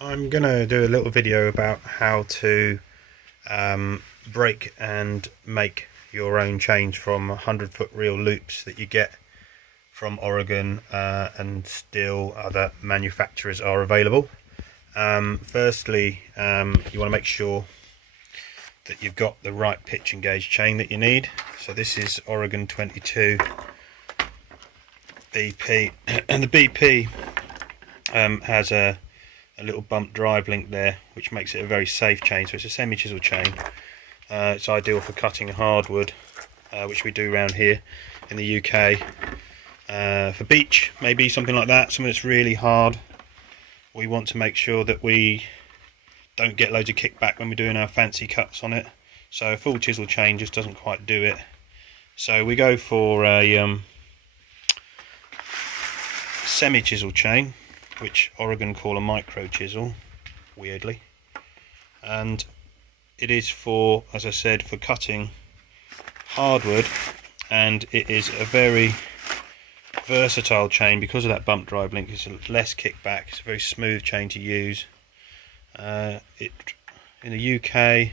I'm going to do a little video about how to break and make your own chains from 100-foot reel loops that you get from Oregon, and still other manufacturers are available. Firstly, you want to make sure that you've got the right pitch and gauge chain that you need. So this is Oregon 22 BP, and the BP has a little bump drive link there, which makes it a very safe chain. So it's a semi-chisel chain. It's ideal for cutting hardwood, which we do around here in the UK. For beech, maybe something like that, something that's really hard. We want to make sure that we don't get loads of kickback when we're doing our fancy cuts on it. So a full chisel chain just doesn't quite do it. So we go for a semi-chisel chain, which Oregon call a micro chisel, weirdly. And it is for, as I said, for cutting hardwood, and it is a very versatile chain because of that bump drive link. It's less kickback, it's a very smooth chain to use. In the UK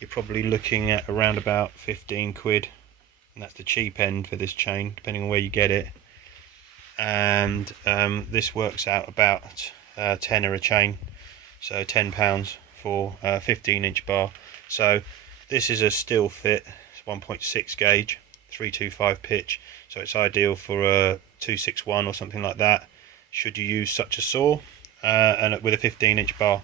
you're probably looking at around about 15 quid, and that's the cheap end for this chain, depending on where you get it. And this works out about tenner a chain, so £10 for a 15-inch bar. So this is a still fit, it's 1.6 gauge, 325 pitch, so it's ideal for a 261 or something like that, should you use such a saw, and with a 15-inch bar.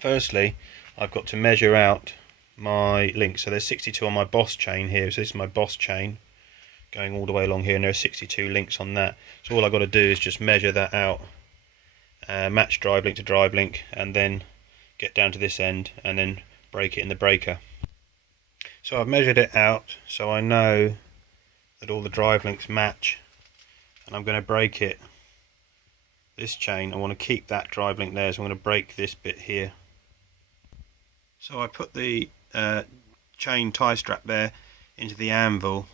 Firstly, I've got to measure out my links. So there's 62 on my Boss chain here, so this is my Boss chain going all the way along here, and there are 62 links on that. So all I've got to do is just measure that out, match drive link to drive link, and then get down to this end and then break it in the breaker. So I've measured it out, so I know that all the drive links match, and I'm going to break it. This chain, I want to keep that drive link there, so I'm going to break this bit here. So I put the chain tie strap there into the anvil.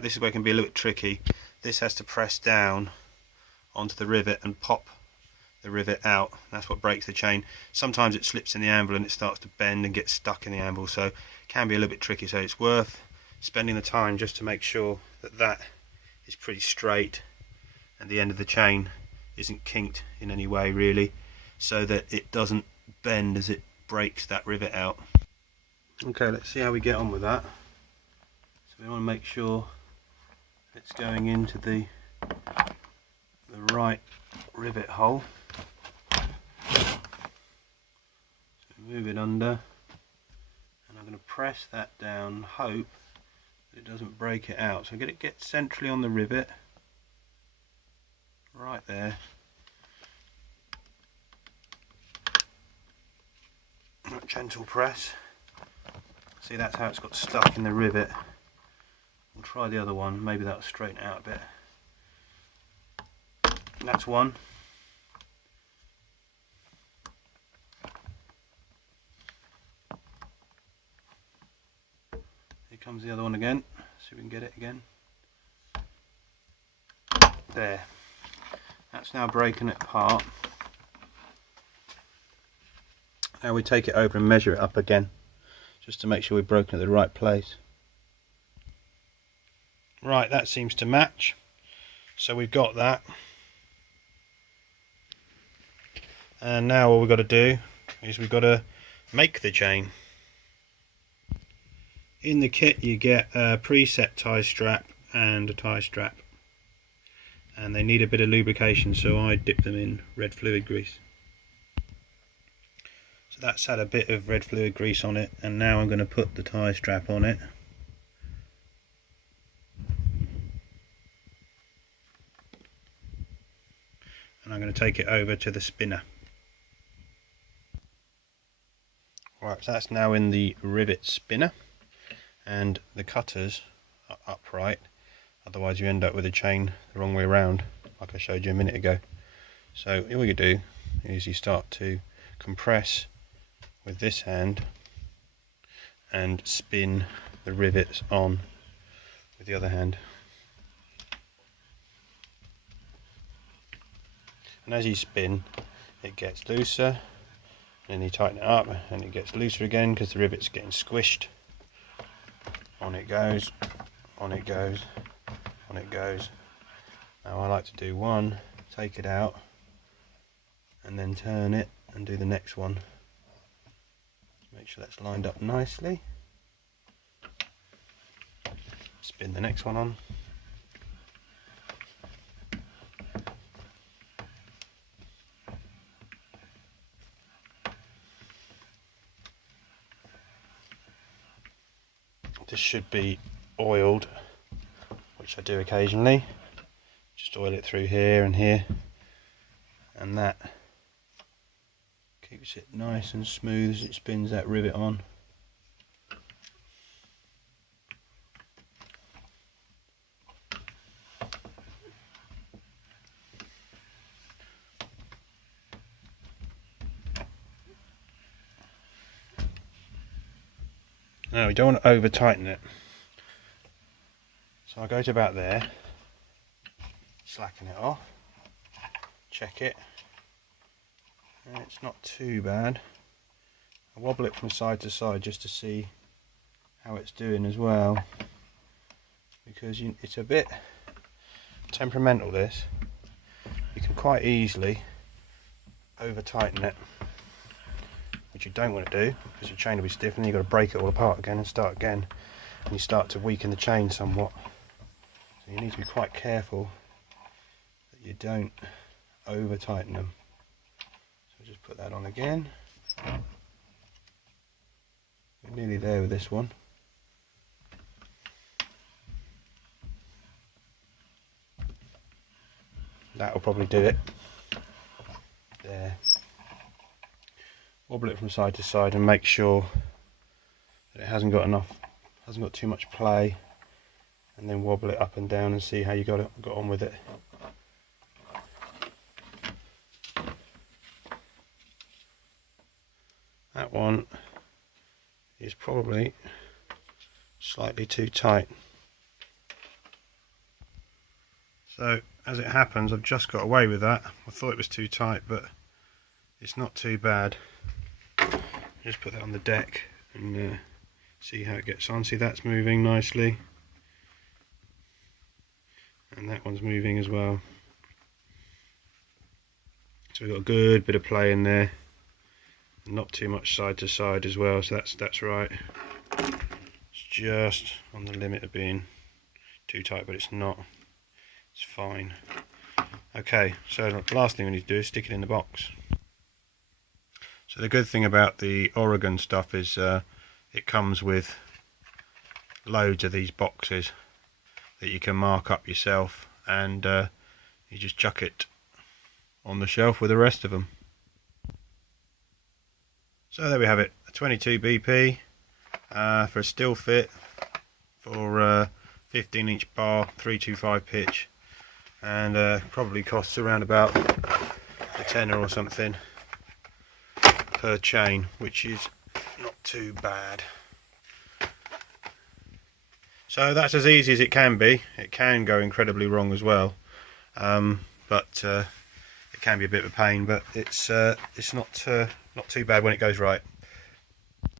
This is where it can be a little bit tricky. This has to press down onto the rivet and pop the rivet out. That's what breaks the chain. Sometimes it slips in the anvil and it starts to bend and get stuck in the anvil, so it can be a little bit tricky. So it's worth spending the time just to make sure that that is pretty straight and the end of the chain isn't kinked in any way, really, so that it doesn't bend as it breaks that rivet out. Okay, let's see how we get on with that. So we want to make sure it's going into the right rivet hole. So move it under, and I'm going to press that down, hope that it doesn't break it out. So get centrally on the rivet, right there. Gentle press. See, that's how it's got stuck in the rivet. We'll try the other one, maybe that'll straighten it out a bit. That's one. Here comes the other one again. See if we can get it again. There. That's now breaking it apart. Now we take it over and measure it up again, just to make sure we've broken it at the right place. Right, that seems to match. So we've got that. And now all we've got to do is we've got to make the chain. In the kit you get a preset tie strap and a tie strap, and they need a bit of lubrication, so I dip them in red fluid grease. So that's had a bit of red fluid grease on it, and now I'm going to put the tie strap on it. And I'm going to take it over to the spinner. Right, so that's now in the rivet spinner, and the cutters are upright, otherwise you end up with a chain the wrong way around, like I showed you a minute ago. So all you do is you start to compress with this hand and spin the rivets on with the other hand. And as you spin, it gets looser, and then you tighten it up and it gets looser again because the rivet's getting squished. On it goes, on it goes, on it goes. Now I like to do one, take it out, and then turn it and do the next one. Make sure that's lined up nicely. Spin the next one on. This should be oiled, which I do occasionally. Just oil it through here and here, and that keeps it nice and smooth as it spins that rivet on. Now we don't want to over tighten it, so I go to about there, slacken it off, check it, and it's not too bad. I wobble it from side to side just to see how it's doing as well, because it's a bit temperamental, this. You can quite easily over tighten it, which you don't want to do because your chain will be stiff, and then you've got to break it all apart again and start again, and you start to weaken the chain somewhat. So you need to be quite careful that you don't over tighten them. So just put that on again. We're nearly there with this one. That'll probably do it. There. Wobble it from side to side and make sure that it hasn't got too much play, and then wobble it up and down and see how you got on with it. That one is probably slightly too tight. So as it happens, I've just got away with that. I thought it was too tight, but it's not too bad. Just put that on the deck and see how it gets on. See, that's moving nicely, and that one's moving as well. So we've got a good bit of play in there, not too much side to side as well, so that's right. It's just on the limit of being too tight, but it's not. It's fine. Okay, so the last thing we need to do is stick it in the box. So the good thing about the Oregon stuff is it comes with loads of these boxes that you can mark up yourself, and you just chuck it on the shelf with the rest of them. So there we have it, a 22 BP for a still fit for 15-inch bar, 325 pitch, and probably costs around about a tenner or something per chain, which is not too bad. So that's as easy as it can be. It can go incredibly wrong as well, but it can be a bit of a pain, but it's not too bad when it goes right.